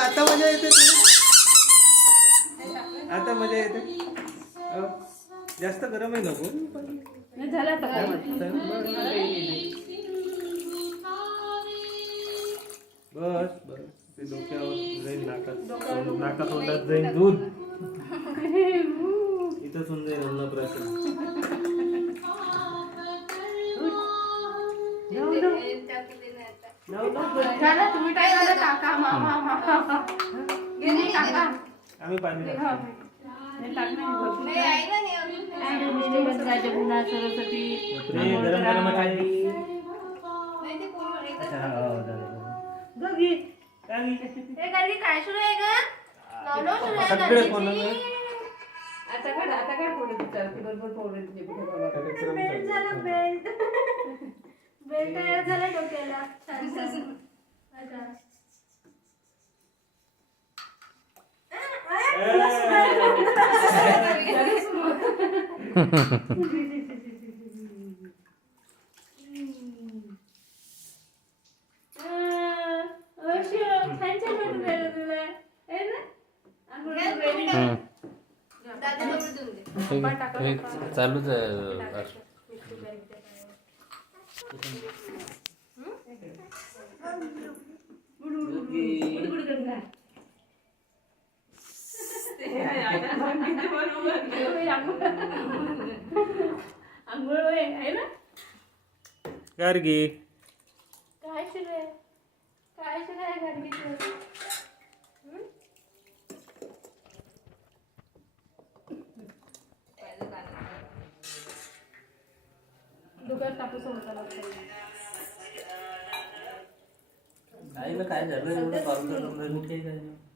आता मजा येते, आता मजा येते. जास्त गरम आहे नको झालं बस बस. ते डोक्यावर जाईल, नाकात तोंडात जाईल दूध. इथंच होऊन जाईल अन्नप्राशन. आम्ही पाणी सरस्वती गरम गरम खाली. काय सुरू आहे का? सगळे कोणाला आता काय फोडे विचारते बरोबर फोडे बेल्ट झाला, बेल्ट बेल्ट तयार झाला डोक्याला. चालूच आहे. अंघोळ आहे ना. गार्गी काय सुरू आहे? काय सुरू आहे गाडीचं? डोक्यात कापूस सोडताना आईला काय झालं एवढं पावसाळ्यात